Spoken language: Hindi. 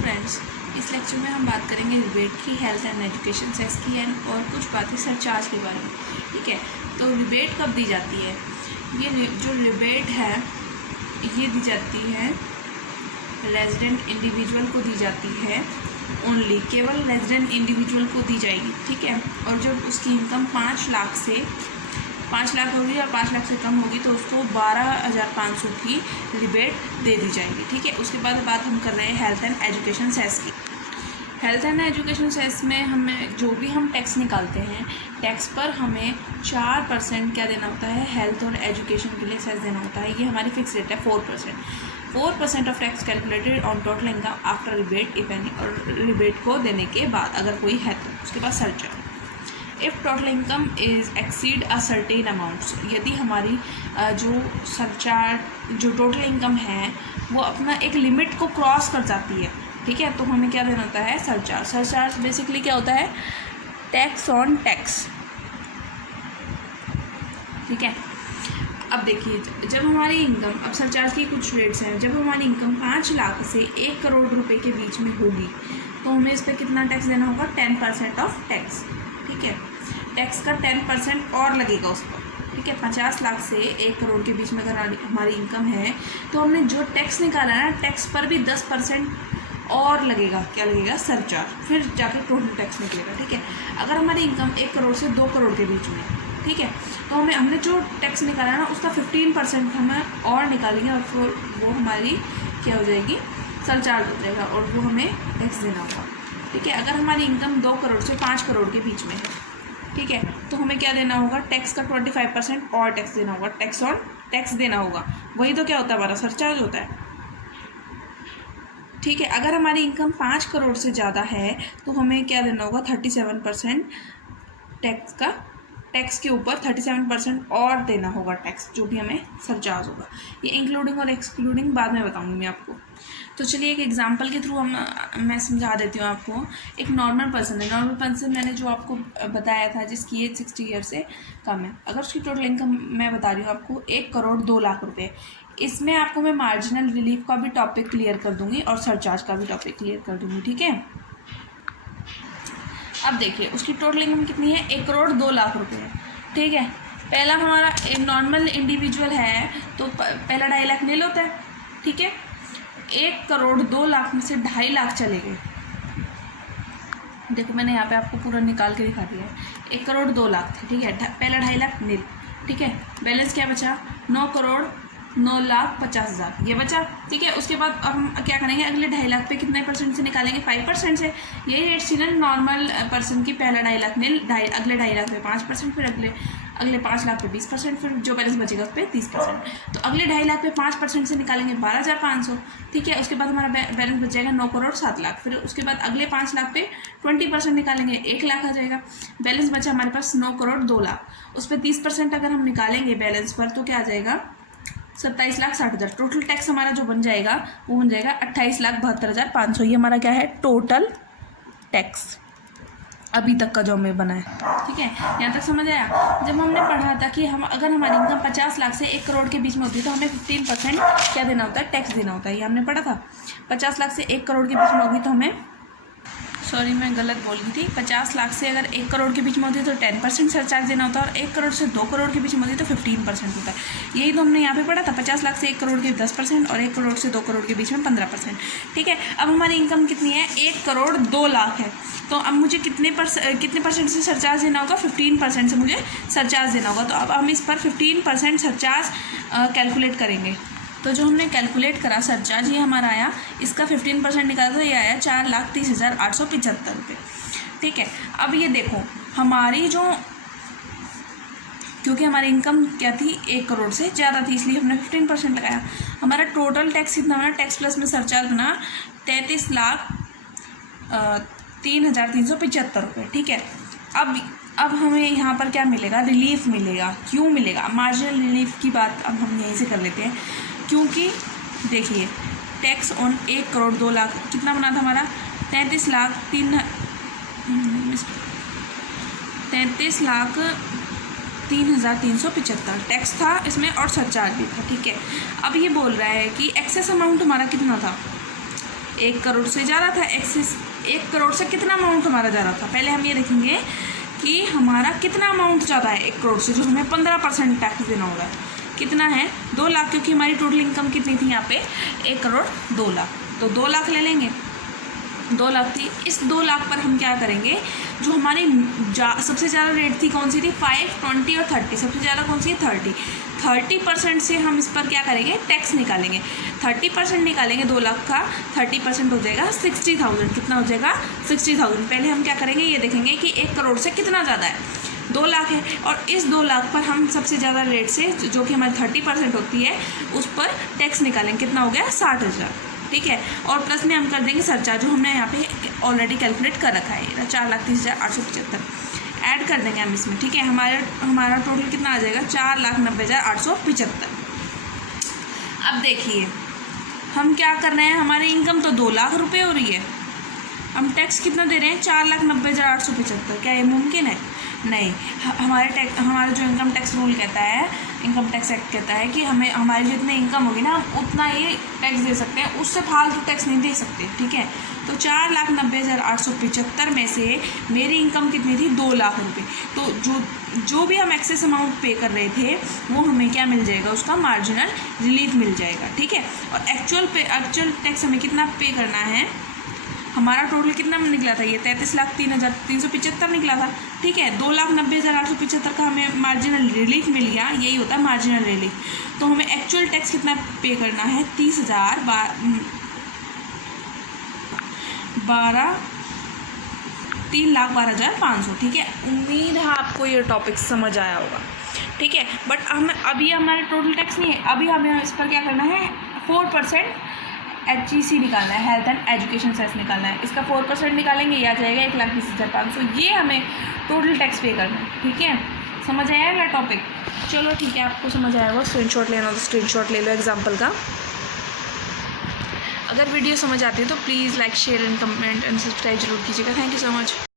फ्रेंड्स, इस लेक्चर में हम बात करेंगे रिबेट की, हेल्थ एंड एजुकेशन सेस की एंड और कुछ बातें सरचार्ज के बारे में। ठीक है, तो रिबेट कब दी जाती है? ये जो रिबेट है ये दी जाती है रेजिडेंट इंडिविजुअल को दी जाती है, ओनली केवल रेजिडेंट इंडिविजुअल को दी जाएगी। ठीक है, और जब उसकी इनकम 5 लाख होगी और 5 लाख से कम होगी तो उसको 12,500 की रिबेट दे दी जाएगी। ठीक है, उसके बाद बात हम कर रहे हैं हेल्थ एंड एजुकेशन सेस की। हेल्थ एंड एजुकेशन सेस में हमें जो भी हम टैक्स निकालते हैं, टैक्स पर हमें 4% क्या देना होता है, हेल्थ और एजुकेशन के लिए सेस देना होता है। ये हमारी फिक्स रेट है 4% of tax calculated on total income after rebate if any, और रिबेट को देने के बाद अगर कोई है तो उसके बाद surcharge. If total income is exceed a certain amounts, यदि हमारी जो टोटल इनकम है वो अपना एक लिमिट को क्रॉस कर जाती है, ठीक है, तो हमें क्या देना होता है, सरचार्ज। सरचार्ज बेसिकली क्या होता है, टैक्स ऑन टैक्स। ठीक है, अब देखिए, जब हमारी इनकम, अब सरचार्ज की कुछ रेट्स हैं, जब हमारी इनकम 5 लाख से 1 करोड़ रुपए के बीच में होगी तो हमें इस पर कितना टैक्स देना होगा, 10% ऑफ टैक्स। ठीक है, टैक्स का 10% और लगेगा उस पर। ठीक है, 50 लाख से 1 करोड़ के बीच में अगर हमारी इनकम है तो हमने जो टैक्स निकाला है ना, टैक्स पर भी 10% और लगेगा। क्या लगेगा, सरचार्ज, फिर जाके टोटल टैक्स निकलेगा। ठीक है, अगर हमारी इनकम 1 करोड़ से 2 करोड़ के बीच में, ठीक है, तो हमने जो टैक्स निकाला है ना उसका 15% हमें और निकालेंगे और फिर वो हमारी क्या हो जाएगी, सरचार्ज हो जाएगा और वो हमें टैक्स देना होगा। ठीक है, अगर हमारी इनकम 2 करोड़ से 5 करोड़ के बीच में है, ठीक है, तो हमें क्या देना होगा, टैक्स का 25% और टैक्स देना होगा, टैक्स ऑन टैक्स देना होगा। वही तो क्या होता है, हमारा सरचार्ज होता है। ठीक है, अगर हमारी इनकम 5 करोड़ से ज़्यादा है तो हमें क्या देना होगा, 37% टैक्स का, टैक्स के ऊपर 37% और देना होगा टैक्स, जो भी हमें सरचार्ज होगा। ये इंक्लूडिंग और एक्सक्लूडिंग बाद में बताऊंगी मैं आपको। तो चलिए एक एग्जांपल के थ्रू मैं समझा देती हूँ आपको। एक नॉर्मल पर्सन है, नॉर्मल पर्सन मैंने जो आपको बताया था जिसकी एज 60 ईयर से कम है, अगर उसकी टोटल इनकम मैं बता रही हूँ आपको 1 करोड़ 2 लाख रुपये, इसमें आपको मैं मार्जिनल रिलीफ का भी टॉपिक क्लियर कर दूँगी और सरचार्ज का भी टॉपिक क्लियर कर दूँगी। ठीक है, अब देखिए उसकी टोटल इनकम कितनी है, 1 करोड़ 2 लाख रुपये है। ठीक है, पहला हमारा नॉर्मल इंडिविजुअल है तो पहला 2.5 लाख ले होता है। ठीक है, 1 करोड़ 2 लाख में से 2.5 लाख चले गए। देखो मैंने यहाँ पे आपको पूरा निकाल के दिखा दिया है। 1 करोड़ 2 लाख थे, ठीक है, पहला 2.5 लाख नील। ठीक है, बैलेंस क्या बचा, 9 करोड़ 9,50,000 ये बचा। ठीक है, उसके बाद अब हम क्या करेंगे, अगले 2.5 लाख पे कितने परसेंट से निकालेंगे, 5% से। यही रेट थी ना नॉर्मल पर्सन की, पहला 2.5 लाख नील, अगले 2.5 लाख पे 5%, फिर अगले 5 लाख पे 20%, फिर जो बैलेंस बचेगा उस पर 30%। तो अगले 2.5 लाख पे 5% से निकालेंगे 12,500। ठीक है, उसके बाद हमारा बैलेंस बच जाएगा 9 करोड़ 7 लाख। फिर उसके बाद अगले 5 लाख पे 20% निकालेंगे, 1 लाख आ जाएगा। बैलेंस बचा हमारे पास 9 करोड़ 2 लाख, उस पर 30% अगर हम निकालेंगे बैलेंस पर तो क्या आ जाएगा, 27,60,000। टोटल टैक्स हमारा जो बन जाएगा वो बन जाएगा 28,72,500। ये हमारा क्या है, टोटल टैक्स अभी तक का जो हमें बना है। ठीक है, यहाँ तक समझ आया। जब हमने पढ़ा था कि हम अगर हमारी इनकम 50 लाख से 1 करोड़ के बीच में होती है तो हमें 15% क्या देना होता है, टैक्स देना होता है। ये हमने पढ़ा था। 50 लाख से 1 करोड़ के बीच में होगी तो हमें, सॉरी मैं गलत बोल गई थी, 50 लाख से अगर 1 करोड़ के बीच में होती है तो 10% सरचार्ज देना होता है, और 1 करोड़ से 2 करोड़ के बीच में होती है तो 15% होता है। यही तो हमने यहाँ पे पढ़ा था, 50 लाख से 1 करोड़ के 10% और 1 करोड़ से 2 करोड़ के बीच में 15%। ठीक है, अब हमारी इनकम कितनी है, 1 करोड़ 2 लाख है, तो अब मुझे कितने परसेंट से सरचार्ज देना होगा, 15% से मुझे सरचार्ज देना होगा। तो अब हम इस पर 15% सरचार्ज कैलकुलेट करेंगे। तो जो हमने कैलकुलेट करा सरचार्ज, ये हमारा आया, इसका 15% निकाला तो ये आया 4,30,875 रुपये। ठीक है, अब ये देखो हमारी जो, क्योंकि हमारी इनकम क्या थी, 1 करोड़ से ज़्यादा थी, इसलिए हमने 15% लगाया। हमारा टोटल टैक्स कितना बना, टैक्स प्लस में सरचार्ज बना 33,03,375 रुपये। ठीक है, अब हमें यहाँ पर क्या मिलेगा, रिलीफ मिलेगा। क्यों मिलेगा, मार्जिनल रिलीफ की बात अब हम यहीं से कर लेते हैं, क्योंकि देखिए टैक्स ऑन 1 करोड़ 2 लाख कितना बना था हमारा, 33,03,375 टैक्स था इसमें और सरचार्ज भी था। ठीक है, अब ये बोल रहा है कि एक्सेस अमाउंट हमारा कितना था, 1 करोड़ से जा रहा था, एक्सेस 1 करोड़ से कितना अमाउंट हमारा जा रहा था। पहले हम ये देखेंगे कि हमारा कितना अमाउंट ज़्यादा है 1 करोड़ से, जो हमें 15% टैक्स देना होगा। कितना है 2 लाख, क्योंकि हमारी टोटल इनकम कितनी थी यहाँ पे 1 करोड़ 2 लाख, तो 2 लाख ले लेंगे। 2 लाख थी, इस 2 लाख पर हम क्या करेंगे, जो हमारी सबसे ज़्यादा रेट थी कौन सी थी 5, 20 और 30, सबसे ज़्यादा कौन सी है 30% से हम इस पर क्या करेंगे टैक्स निकालेंगे। 30% निकालेंगे 2 लाख का, 30% हो जाएगा 60,000। कितना हो जाएगा 60,000। पहले हम क्या करेंगे ये देखेंगे कि 1 करोड़ से कितना ज़्यादा है, 2 लाख है, और इस 2 लाख पर हम सबसे ज़्यादा रेट से जो कि हमारी 30% होती है उस पर टैक्स निकालेंगे। कितना हो गया 60,000, ठीक है। और प्लस में हम कर देंगे सरचार्ज, जो हमने यहाँ पे ऑलरेडी कैलकुलेट कर रखा है 4,30,875 ऐड कर देंगे हम इसमें, ठीक है। हमारा टोटल कितना आ जाएगा 4,90,875। अब देखिए हम क्या कर रहे हैं, हमारी इनकम तो 2 लाख रुपये हो रही है, हम टैक्स कितना दे रहे हैं 4,90,875। क्या ये मुमकिन है? नहीं। हमारा जो इनकम टैक्स रूल कहता है, इनकम टैक्स एक्ट कहता है कि हमें हमारी जितनी इनकम होगी ना हम उतना ही टैक्स दे सकते हैं, उससे फालतू टैक्स नहीं दे सकते, ठीक है। तो 4,90,875 में से मेरी इनकम कितनी थी 2 लाख रुपये। तो जो भी हम एक्सेस अमाउंट पे कर रहे थे वो हमें क्या मिल जाएगा, उसका मार्जिनल रिलीफ मिल जाएगा, ठीक है। और एक्चुअल टैक्स हमें कितना पे करना है, हमारा टोटल कितना निकला था ये 33,03,375 निकला था, ठीक है। 2,90,875 का हमें मार्जिनल रिलीफ मिल गया, यही होता है मार्जिनल रिलीफ। तो हमें एक्चुअल टैक्स कितना पे करना है 3,12,500, ठीक है। उम्मीद है आपको ये टॉपिक समझ आया होगा, ठीक है। बट अभी हमारा टोटल टैक्स नहीं है, अभी हमें इस पर क्या करना है 4% HEC निकालना है, हेल्थ एंड एजुकेशन सेस निकालना है। इसका 4% निकालेंगे, ये आ जाएगा 1,20,500। ये हमें टोटल टैक्स पे करना है, ठीक है। समझ आया मेरा टॉपिक? चलो ठीक है, आपको समझ आया होगा, स्क्रीनशॉट लेना तो स्क्रीनशॉट ले लो एग्जाम्पल का। अगर वीडियो समझ आती है तो please like share and comment and subscribe जरूर कीजिएगा। Thank you so much.